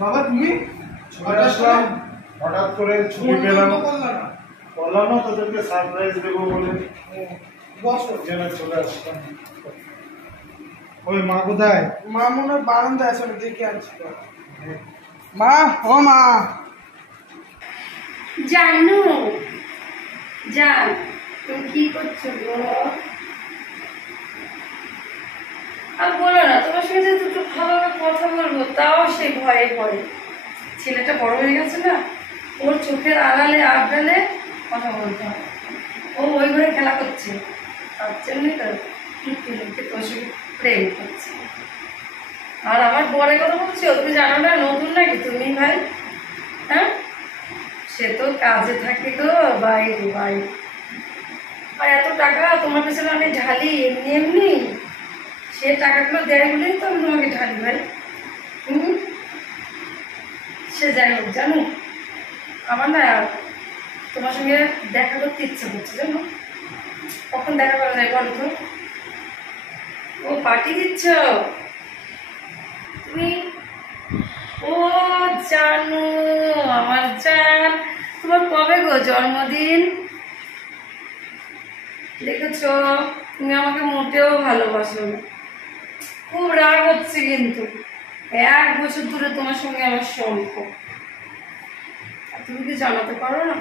বাবা তুমি চলে আসলাম হঠাৎ করে ছুটি পেলাম, বললাম না তোদেরকে সারপ্রাইজ দেবো বলে বসো। জেনে চলে আসলাম। ওই মা কোথায়? মা মনে হয় বারান্দায় আছে, আমি দেখে আনছি। মা, ও মা। জানু জান, তুমি কি করছো গো? আর বলো না, তোমার সঙ্গে যে দুটো ভালোভাবে কথা বলবো তাও সে ভয়ে পড়ে। ছেলেটা বড় হয়ে গেছে না, ওর চোখের আড়ালে আড়ালে কথা বলতে হয়। ও ওই ঘরে খেলা করছে, তার জন্যই তো লুকিয়ে লুকিয়ে তোর সঙ্গে প্রেম করছে। আর আমার বড় কথা বলছো, তুমি জানো না নতুন নাকি তুমি ভাই? হ্যাঁ, সে তো কাজে থাকে গো, বাইরে বাইরে। আর এত টাকা তোমার পেছনে আমি ঢালি এমনি এমনি, সে টাকাগুলো দেয় বলেই তো আমি তোমাকে ঢালি ভাই। সে যাই হোক, জানো আমার না তোমার সঙ্গে দেখা করতে ইচ্ছে করছে, জানো? কখন দেখা করা যায় বলো তো? ও পার্টি দিচ্ছ তুমি? ও জানো আমার জান, তোমার কবে গো জন্মদিন? দেখেছ, তুমি আমাকে মোটেও ভালোবাসো না। খুব রাগ হচ্ছে কিন্তু, 1 বছর ধরে তোমার সঙ্গে আমার সম্পর্ক। তুমি কি জানাতে পারো না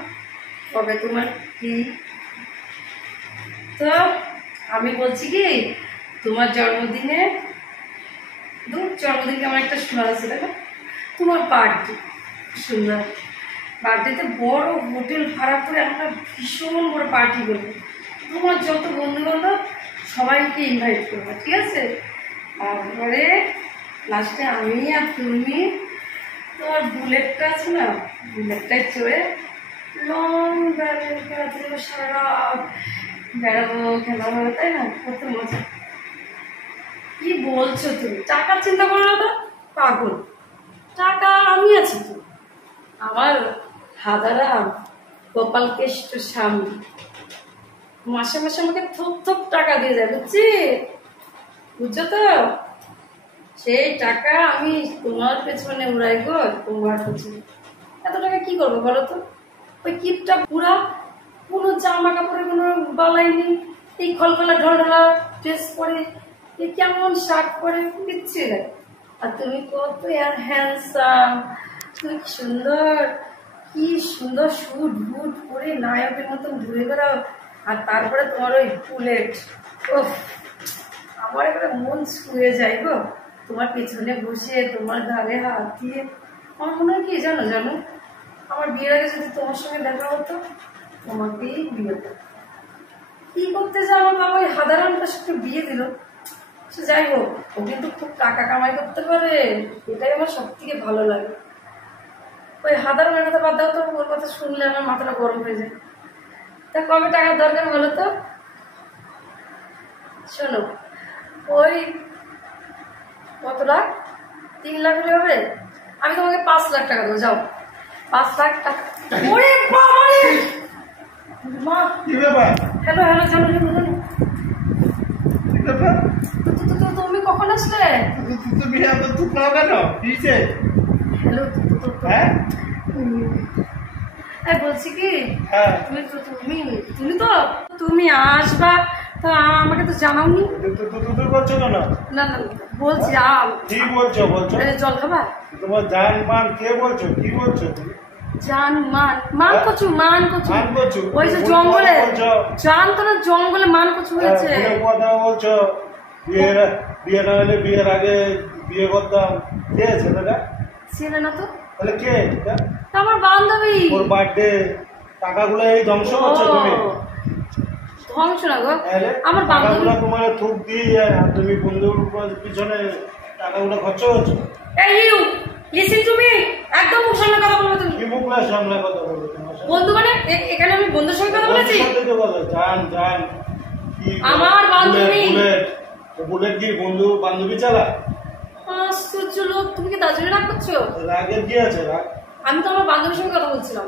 কবে তোমার কি? তো আমি বলছি কি, তোমার জন্মদিনে জন্মদিনকে আমার একটা শোনা আছে, দেখো তোমার পার্টি সুন্দর। বার্থডেতে বড় হোটেল ভাড়া করে আমরা ভীষণ বড় পার্টি করবো। তোমার যত বন্ধু বান্ধব সবাইকে ইনভাইট করবো, ঠিক আছে? তারপরে লাস্টে আমি আর তুমি তোমার বুলেটটা আছে না, বুলেটটায় চড়ে লং ড্রাইভের খেলা সারা রাত বেড়াবো, খেলা হবে, তাই না? কত মজা। কি বলছো তুমি? টাকার চিন্তা করো না তো, পাগল। টাকা আমি আছি তো, আমার হাদারা গোপালকেষ্ট স্বামী মাসে মাসে আমাকে থোপ থোপ টাকা দিয়ে যায়, বুঝছি? বুঝছো তো? সেই টাকা আমি তোমার পেছনে উড়াই গো, তোমার পেছনে। এত টাকা কি করবো বলো তো? ওই কিপটা পুরা কোনো জামা কাপড়ে কোনো বালাই নেই, এই খলখলা ঢলঢলা ড্রেস পরে, এই কেমন শার্ট পরে, দিচ্ছি রে। আর তুমি কত হ্যান্ডসাম, তুমি সুন্দর, কি সুন্দর স্যুট বুট পরে নায়কের মতন ঘুরে বেড়াও। আর তারপরে তোমার ওই বুলেট, ওফ, আমার এবারে মন ছুঁয়ে যায় গো। তোমার পেছনে বসে তোমার ঘাড়ে হাত দিয়ে আমার মনে হয় কি জানো, জানো আমার বিয়ের আগে যদি তোমার সঙ্গে দেখা হতো, তোমাকেই বিয়ে করতো। কি করতে যে আমার বাবা ওই সাধারণটার সাথে বিয়ে দিল, সে যাই হোক, ও কিন্তু খুব টাকা কামাই করতে পারে, এটাই আমার সব থেকে ভালো লাগে। ওই সাধারণের কথা বাদ দাও তো, ওর কথা শুনলে আমার মাথাটা গরম হয়ে যায়। তা কবে টাকার দরকার বলো তো? শোনো, ওই কত লাখ? 3 লাখ হলে হবে? আমি তোমাকে 5 লাখ টাকা দেবো, যাও। 5 লাখ টাকা? ওরে বাবা রে মা, কি ব্যাপার? হ্যালো হ্যালো, জানো জানো জানো, কি ব্যাপার? তুমি কখন আসলে? তুমি এত চুপ নাও কেন? কিছে? হ্যালো, হ্যাঁ বলছি কি, হ্যাঁ, তুমি তো তুমি আসবা, তা আমাকে তো জানাওনি। তুই বলছো কেন? না না, বলছি কি বলছো? জল খাবা? তোমার জান মান কে বলছো? কি বলছো তুমি? জান মান, মান কচু, মান কচু, মান কচু? ওই যে জঙ্গলে, বলছো? জান তো না, জঙ্গলে মান কচু হয়েছে। কথা বলছো? বিয়ে না হলে বিয়ের আগে বিয়ে করতাম, কে ছেলেটা? ছেলে না তো, তাহলে কে? আমার বান্ধবী। ওর বার্থডে টাকাগুলো এই ধ্বংস করছো তুমি। ধ্বংস না গো, আমার বান্ধবী। তোমার থুক দিয়ে যায়, আর তুমি বন্ধুর পিছনে টাকাগুলো খরচ করছো। এই ইউ লিসেন টু মি, একদম মুখ সামনে কথা বলবে তুমি। কি মুখলা সামনে কথা বলবে তোমার সাথে? বন্ধু মানে এখানে আমি বন্ধুর সঙ্গে কথা বলেছি? জান জান কি আমার বান্ধবী। বুলেট কি বন্ধু বান্ধবী চালা? আশ্চর্য লোক, তুমি কি দার্জিলিং রাগ করছো? রাগের কি আছে? রাগ? আমি তো আমার বান্ধবীর সঙ্গে কথা বলছিলাম।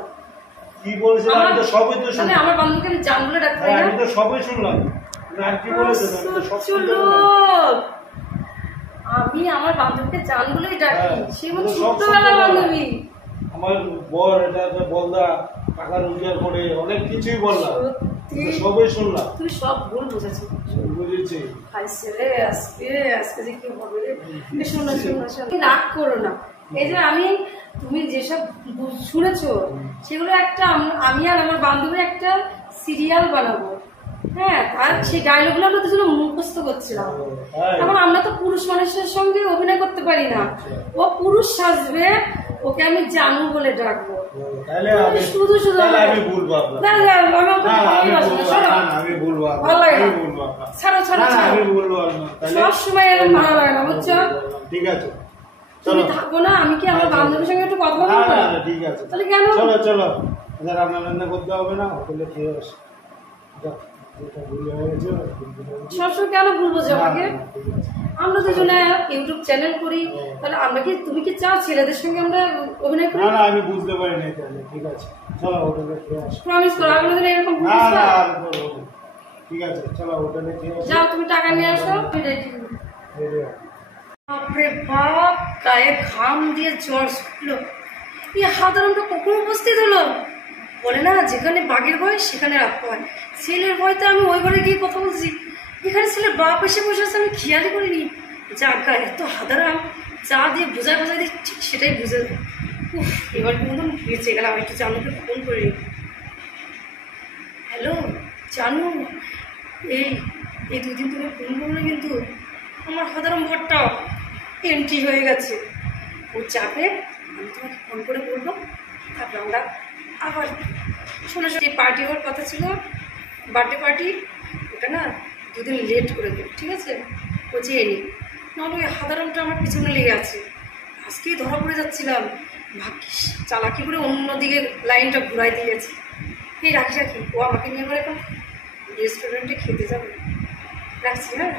কি বলছিলাম? আমি তো সবই তো শুনলাম। আমার বান্ধবীকে আমি জান বলে ডাকতে পারি না? আমি তো সবই শুনলাম। রাগ কি বলেছে? আমি তো সব শুনলাম। আমি আমার বান্ধবীকে জান বলেই ডাকি, হ্যাঁ, সে আমার সব ছোট্টবেলার সম্পর্ক। বান্ধবী। আমার বর এটা একটা বলদা, টাকা রোজগার করে, অনেক কিছুই বললাম, সত্যি সবই শুনলাম, তুমি সব ভুল বুঝেছো। বুঝেছি। হাসছে রে, আজকে যে কি হবে রে। শোনো শোনো শোনো, তুমি রাগ করো না। এই যে তুমি যেসব শুনেছো সেগুলো একটা আমি আর আমার বান্ধবী একটা সিরিয়াল বানাবো। হ্যাঁ, আর সেই ডায়লগুলো আমরা দুজনে মুখস্থ করছিলাম। তাই? এখন আমরা তো পুরুষ মানুষের সঙ্গে অভিনয় করতে পারি না, ও পুরুষ সাজবে, ওকে আমি জানু বলে ডাকবো। তাহলে তুমি আমি শুধু শুধু তাহলে আমি বলবো আপনাকে। না না, আমি ওকে না, আমি ভালোবাসি বলবো না, শোনো। না, আমি বলবো আপনাকে। ভালো লাগে না। আমি বলবো আপনাকে। ছাড়ো ছাড়ো না, না, ছাড়ো, আমি বলবো আপনাকে। তাহলে সবসময় এরকম ভালো লাগে না, বুঝছো? ঠিক আছে, তুমি চলো। থাকবো না, আমি কি আমার আচ্ছা, বান্ধবীর সঙ্গে একটু কথা না, বলবো? না, না, ঠিক আছে। তাহলে কেন? চলো চলো, এদের রান্না বান্না করতে হবে না, হোটেলে খেয়ে আসি। যাক, যেটা ভুলে হয়ে গেছে, সবসময় কেন ভুলবো যে না, আমাকে? না, ঠিক আছে। আমরা দুজনে ইউটিউব চ্যানেল করি, তাহলে আমরা কি, তুমি কি চাও ছেলেদের সঙ্গে আমরা অভিনয় করি? না, না, আমি বুঝতে পারিনি তাহলে, ঠিক আছে, চলো হোটেলে খেয়ে আসি। প্রমিস করো, আমি যেন এরকম না, ভুলিস না, না। আর করবো না। ঠিক আছে, চলো হোটেলে খেয়ে আসি। যাও, তুমি টাকা নিয়ে আসো, আমি ready হবো। এই যে, বাপরে বাপ, গায়ে ঘাম দিয়ে জ্বর শুকলো। এই হাদারামটা কখন উপস্থিত হলো? বলে না, যেখানে বাঘের ভয় সেখানে রাখ হয়। ছেলের ভয়তে আমি ওই ঘরে গিয়ে কথা বলছি, এখানে ছেলের বাপ এসে বসে আছে, আমি খেয়ালই করিনি। যা গায়ে তো হাদারাম, যা দিয়ে বোঝায় দিই, ঠিক সেটাই বুঝে। উফ, এবার কিন্তু বেঁচে গেলাম। একটু জানুকে ফোন করি। হ্যালো জানু, এই দুদিন তুমি ফোন করলে, কিন্তু আমার হাদারাম ভরটা এন্ট্রি হয়ে গেছে। ও চাপে, আমি তোমাকে ফোন করে বলবো, তারপর আমরা আবার শোনো, যে পার্টি হওয়ার কথা ছিল, বার্থডে পার্টি, ওটা না দুদিন লেট করে দেবে, ঠিক আছে? ও চেয়ে নি, নাহলে ওই হাদারামটা আমার পিছনে লেগে আছে। আজকেই ধরা পড়ে যাচ্ছিলাম, ভাগ্যিস চালাকি করে অন্যদিকে লাইনটা ঘুরাই দিয়েছে। এই রাখি, ও আমাকে নিয়ে করে এখন রেস্টুরেন্টে খেতে যাবে। রাখছি, হ্যাঁ।